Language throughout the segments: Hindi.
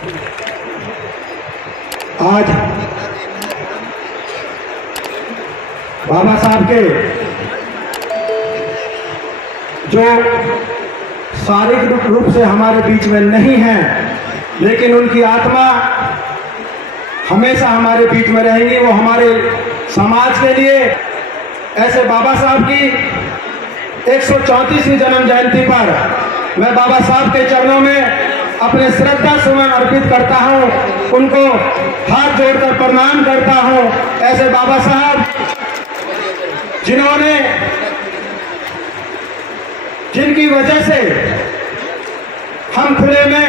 आज बाबा साहब के जो शारीरिक रूप से हमारे बीच में नहीं है, लेकिन उनकी आत्मा हमेशा हमारे बीच में रहेंगी। वो हमारे समाज के लिए ऐसे बाबा साहब की 134वीं जन्म जयंती पर मैं बाबा साहब के चरणों में अपने श्रद्धा सुमन अर्पित करता हूं, उनको हाथ जोड़कर प्रणाम करता हूं। ऐसे बाबा साहब जिनकी वजह से हम खुले में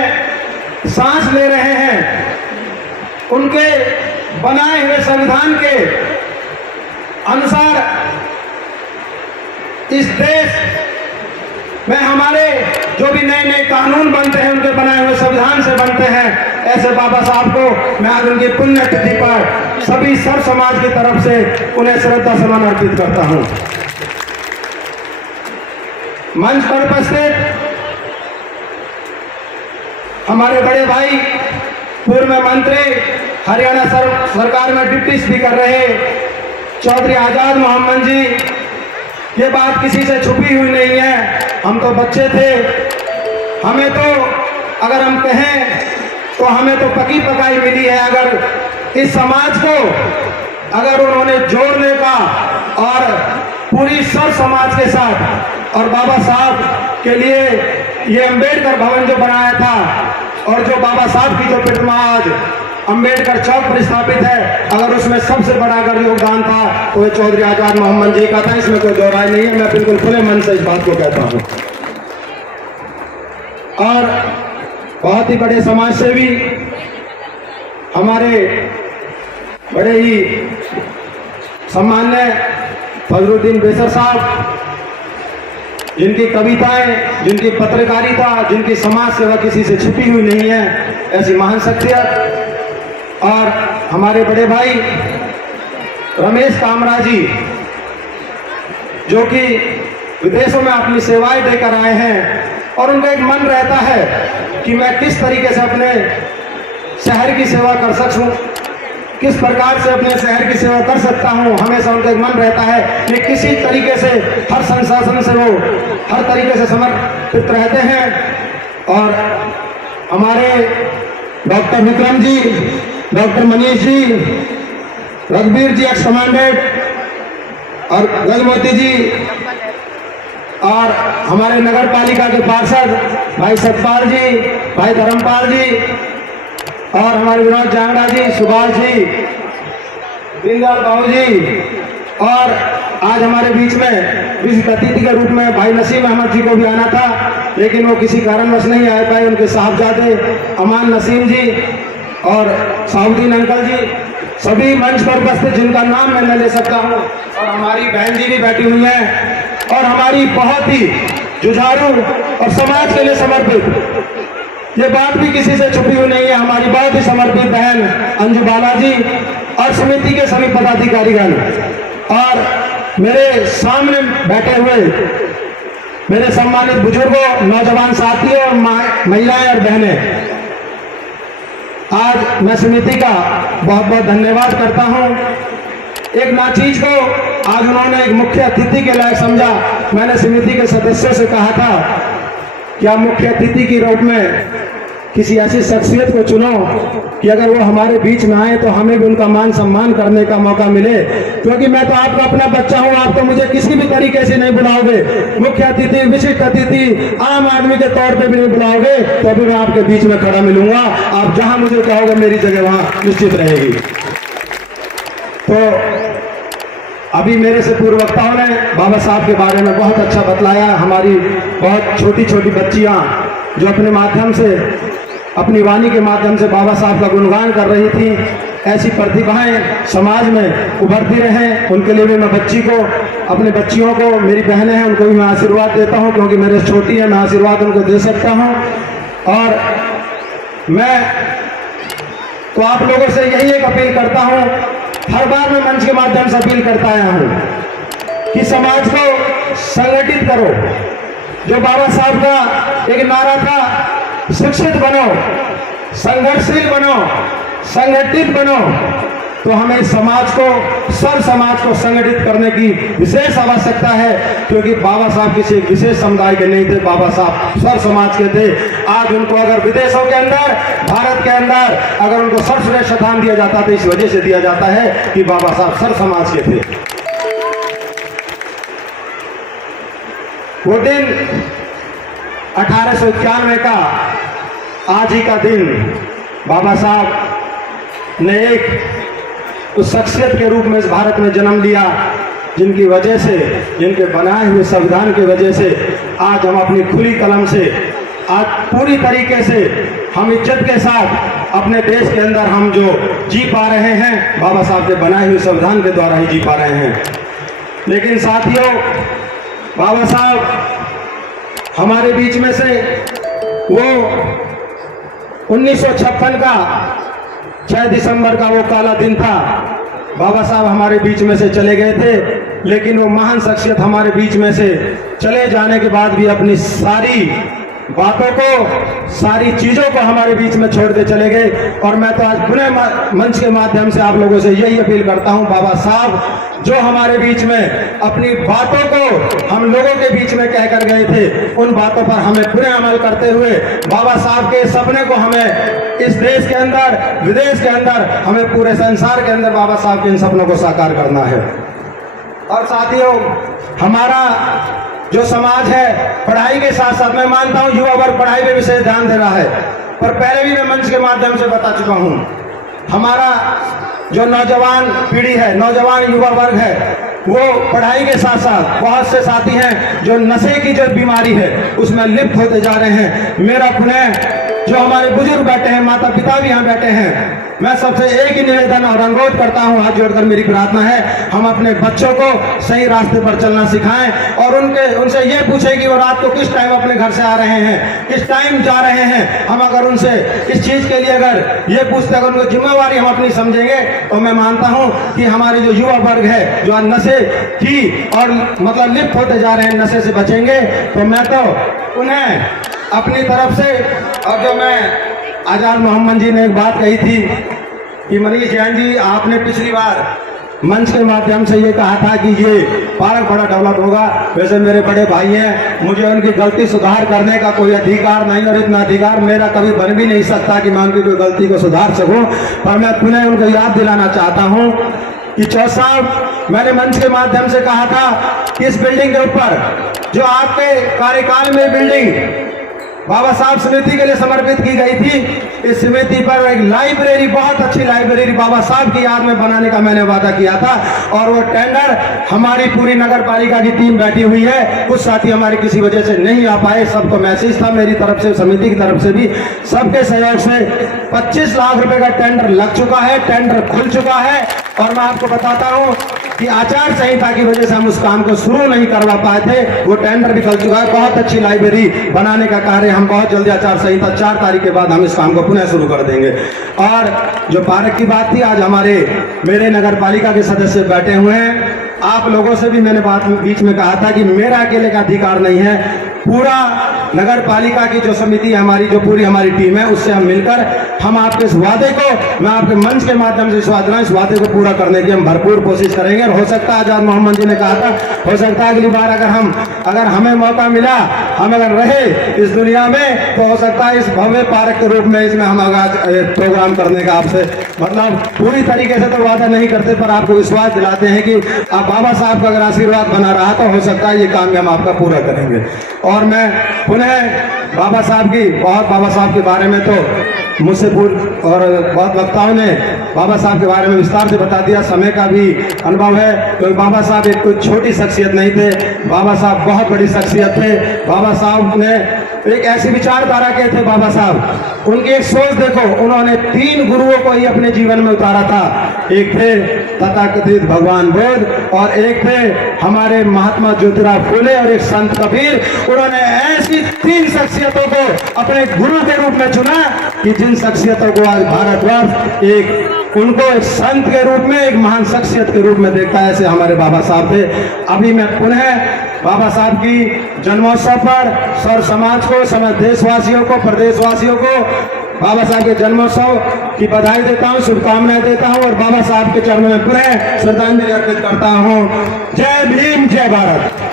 सांस ले रहे हैं, उनके बनाए हुए संविधान के अनुसार इस देश में हमारे जो भी नए नए कानून बनते हैं उनके बनाए हुए संविधान से बनते हैं। ऐसे बाबा साहब को मैं आज उनकी पुण्यतिथि पर सभी सर्व समाज की तरफ से उन्हें श्रद्धा सुमन अर्पित करता हूं। मंच पर उपस्थित हमारे बड़े भाई पूर्व मंत्री, हरियाणा सरकार में डिप्टी स्पीकर रहे चौधरी आजाद मोहम्मद जी, ये बात किसी से छुपी हुई नहीं है। हम तो बच्चे थे, हमें तो अगर हम कहें तो हमें तो पकी पकाई मिली है। अगर इस समाज को अगर उन्होंने जोड़ने का और पूरी सर्व समाज के साथ और बाबा साहब के लिए ये अंबेडकर भवन जो बनाया था और जो बाबा साहब की जो प्रतिमा आज अंबेडकर चौक पर स्थापित है, अगर उसमें सबसे बड़ा अगर योगदान था तो ये चौधरी आजाद मोहम्मद जी का था। इसमें कोई दो राय नहीं है, मैं बिल्कुल खुले मन से इस बात को कहता हूं। और बहुत ही बड़े समाज सेवी हमारे बड़े ही सम्मान्य फजलुद्दीन बेसर साहब, जिनकी कविताएं, जिनकी पत्रकारिता, जिनकी समाज सेवा किसी से छुपी हुई नहीं है, ऐसी महान शख्सियत। और हमारे बड़े भाई रमेश कामरा जी, जो कि विदेशों में अपनी सेवाएं देकर आए हैं और उनका एक मन रहता है कि मैं किस तरीके से अपने शहर की सेवा कर सकूं, किस प्रकार से अपने शहर की सेवा कर सकता हूं। हमेशा उनका एक मन रहता है कि किसी तरीके से हर संसाधन से वो हर तरीके से समर्पित रहते हैं। और हमारे डॉक्टर विक्रम जी, डॉक्टर मनीष जी, रघुवीर जी एक्स कमांडेंट और रघुमती जी, और हमारे नगर पालिका के पार्षद भाई सतपाल जी, भाई धर्मपाल जी, और हमारे विनोद जांगड़ा जी, सुभाष जी, दीनदयाल बाबू जी, और आज हमारे बीच में विशिष्ट अतिथि के रूप में भाई नसीम अहमद जी को भी आना था, लेकिन वो किसी कारणवश नहीं आ पाए। उनके साहबजादे अमान नसीम जी और साउद्दीन अंकल जी, सभी मंच पर उपस्थित जिनका नाम मैं न ले सकता हूँ, और हमारी बहन जी भी बैठी हुई हैं, और हमारी बहुत ही जुझारू और समाज के लिए समर्पित, ये बात भी किसी से छुपी हुई नहीं है, हमारी बहुत ही समर्पित बहन अंजू बालाजी और समिति के सभी पदाधिकारीगण, और मेरे सामने बैठे हुए मेरे सम्मानित बुजुर्गों, नौजवान साथियों और महिलाएं और बहनें, आज मैं समिति का बहुत बहुत धन्यवाद करता हूं। एक नाचीज को आज उन्होंने एक मुख्य अतिथि के लायक समझा। मैंने समिति के सदस्यों से कहा था कि आप मुख्य अतिथि के रूप में किसी ऐसी शख्सियत को चुनो कि अगर वो हमारे बीच में आए तो हमें भी उनका मान सम्मान करने का मौका मिले, क्योंकि मैं तो आपका अपना बच्चा हूं। आप तो मुझे किसी भी तरीके से नहीं बुलाओगे, मुख्य अतिथि, विशिष्ट अतिथि, आम आदमी के तौर पे भी नहीं बुलाओगे, तो अभी मैं आपके बीच में खड़ा मिलूंगा। आप जहां मुझे कहोगे मेरी जगह वहां निश्चित रहेगी। तो अभी मेरे से पूर्व वक्ताओं ने बाबा साहब के बारे में बहुत अच्छा बतलाया। हमारी बहुत छोटी छोटी बच्चियां जो अपने माध्यम से, अपनी वाणी के माध्यम से बाबा साहब का गुणगान कर रही थी, ऐसी प्रतिभाएं समाज में उभरती रहें, उनके लिए भी मैं बच्ची को, अपने बच्चियों को, मेरी बहनें हैं, उनको भी मैं आशीर्वाद देता हूं, क्योंकि मेरे छोटी हैं, मैं आशीर्वाद उनको दे सकता हूं। और मैं तो आप लोगों से यही एक अपील करता हूं, हर बार मैं मंच के माध्यम से अपील करता आया हूं कि समाज को संगठित करो। जो बाबा साहब का एक नारा था, शिक्षित बनो, संघर्षशील बनो, संगठित बनो, तो हमें समाज को, सर्व समाज को संगठित करने की विशेष आवश्यकता है, क्योंकि बाबा साहब किसी विशेष समुदाय के नहीं थे, बाबा साहब सर्व समाज के थे। आज उनको अगर विदेशों के अंदर, भारत के अंदर अगर उनको सर्वश्रेष्ठ स्थान दिया जाता तो इस वजह से दिया जाता है कि बाबा साहब सर्व समाज के थे। वो दिन 1891 का आज ही का दिन बाबा साहब ने एक उस शख्सियत के रूप में इस भारत में जन्म लिया, जिनकी वजह से, जिनके बनाए हुए संविधान की वजह से आज हम अपनी खुली कलम से, आज पूरी तरीके से हम इज्जत के साथ अपने देश के अंदर हम जो जी पा रहे हैं, बाबा साहब के बनाए हुए संविधान के द्वारा ही जी पा रहे हैं। लेकिन साथियों, बाबा साहब हमारे बीच में से, वो 1956 का 6 दिसंबर का वो काला दिन था, बाबा साहब हमारे बीच में से चले गए थे। लेकिन वो महान शख्सियत हमारे बीच में से चले जाने के बाद भी अपनी सारी बातों को, सारी चीज़ों को हमारे बीच में छोड़ के चले गए। और मैं तो आज पुनः मंच के माध्यम से आप लोगों से यही अपील करता हूं, बाबा साहब जो हमारे बीच में अपनी बातों को हम लोगों के बीच में कह कर गए थे, उन बातों पर हमें पुनः अमल करते हुए बाबा साहब के सपने को हमें इस देश के अंदर, विदेश के अंदर, हमें पूरे संसार के अंदर बाबा साहब के इन सपनों को साकार करना है। और साथियों, हमारा जो समाज है, पढ़ाई के साथ साथ, मैं मानता हूं युवा वर्ग पढ़ाई पे विशेष ध्यान दे रहा है, पर पहले भी मैं मंच के माध्यम से बता चुका हूं, हमारा जो नौजवान पीढ़ी है, नौजवान युवा वर्ग है, वो पढ़ाई के साथ साथ बहुत से साथी हैं जो नशे की जो बीमारी है उसमें लिप्त होते जा रहे हैं। मेरा पुनः जो हमारे बुजुर्ग बैठे हैं, माता पिता भी यहाँ बैठे हैं, मैं सबसे एक ही निवेदन और अनुरोध करता हूँ, हाथ जोड़कर मेरी प्रार्थना है, हम अपने बच्चों को सही रास्ते पर चलना सिखाएं और उनसे ये पूछें कि वो रात को किस टाइम अपने घर से आ रहे हैं, किस टाइम जा रहे हैं। हम अगर उनसे इस चीज़ के लिए अगर ये पूछते, अगर उनको जिम्मेवारी हम अपनी समझेंगे, तो मैं मानता हूँ कि हमारे जो युवा वर्ग है जो नशे की और मतलब लिप्त होते जा रहे हैं, नशे से बचेंगे। तो मैं तो उन्हें अपनी तरफ से, और जो मैं आजाद मोहम्मद जी ने एक बात कही थी कि मनीष जैन जी, आपने पिछली बार मंच के माध्यम से ये कहा था कि ये पार्क बड़ा डेवलप होगा। वैसे मेरे बड़े भाई हैं, मुझे उनकी गलती सुधार करने का कोई अधिकार नहीं, और इतना अधिकार मेरा कभी बन भी नहीं सकता कि मैं उनकी कोई गलती को सुधार सकूं। पर मैं पुनः उनको याद दिलाना चाहता हूं कि चौधरी साहब, मैंने मंच के माध्यम से कहा था कि इस बिल्डिंग के ऊपर, जो आपके कार्यकाल में बिल्डिंग बाबा साहब स्मृति के लिए समर्पित की गई थी, इस स्मृति पर एक लाइब्रेरी, बहुत अच्छी लाइब्रेरी बाबा साहब की याद में बनाने का मैंने वादा किया था। और वो टेंडर हमारी पूरी नगर पालिका की टीम बैठी हुई है, कुछ साथी हमारे किसी वजह से नहीं आ पाए, सबको मैसेज था मेरी तरफ से, समिति की तरफ से भी, सबके सहयोग से 25 लाख रुपए का टेंडर लग चुका है, टेंडर खुल चुका है। और मैं आपको बताता हूँ कि आचार संहिता की वजह से हम उस काम को शुरू नहीं करवा पाए थे, वो टेंडर भी चल चुका है। बहुत अच्छी लाइब्रेरी बनाने का कार्य हम बहुत जल्दी, आचार संहिता 4 तारीख के बाद हम इस काम को पुनः शुरू कर देंगे। और जो पार्क की बात थी, आज हमारे मेरे नगर पालिका के सदस्य बैठे हुए हैं, आप लोगों से भी मैंने बात बीच में कहा था कि मेरा अकेले का अधिकार नहीं है, पूरा नगर पालिका की जो समिति है हमारी, जो पूरी हमारी टीम है, उससे हम मिलकर हम आपके इस वादे को, मैं आपके मंच के माध्यम से इस वादे को पूरा करने की हम भरपूर कोशिश करेंगे। और हो सकता है, आजाद मोहम्मद जी ने कहा था, हो सकता है अगली बार अगर हमें मौका मिला, हम अगर रहे इस दुनिया में, तो हो सकता है इस भव्य पार्क के रूप में इसमें हम आगाज प्रोग्राम करने का आपसे, मतलब पूरी तरीके से तो वादा नहीं करते, पर आपको विश्वास दिलाते हैं कि आप बाबा साहब का अगर आशीर्वाद बना रहा तो हो सकता है ये काम हम आपका पूरा करेंगे। और मैं पुनः बाबा साहब के बारे में तो मुझसे और बहुत वक्ताओं ने बाबा साहब के बारे में विस्तार से बता दिया, समय का भी अनुभव है, क्योंकि बाबा साहब एक कोई छोटी शख्सियत नहीं थे, बाबा साहब बहुत बड़ी शख्सियत थे। बाबा साहब ने एक ऐसी विचारधारा के थे, बाबा साहब उनकी एक सोच देखो, उन्होंने 3 गुरुओं को ही अपने जीवन में उतारा था। एक थे तथाकथित भगवान बुद्ध, और एक थे हमारे महात्मा ज्योतिराव फुले, और एक संत कबीर। उन्होंने ऐसी 3 शख्सियतों को अपने गुरु के रूप में चुना कि जिन शख्सियतों को आज भारतवर्ष उनको एक संत के रूप में, एक महान शख्सियत के रूप में देखता है, ऐसे हमारे बाबा साहब थे। अभी मैं पुनः बाबा साहब की जन्मोत्सव पर सर्व समाज को, समस्त देशवासियों को, प्रदेशवासियों को बाबा साहब के जन्मोत्सव की बधाई देता हूँ, शुभकामनाएं देता हूँ और बाबा साहब के चरणों में पूरे श्रद्धांजलि अर्पित करता हूँ। जय भीम, जय भारत।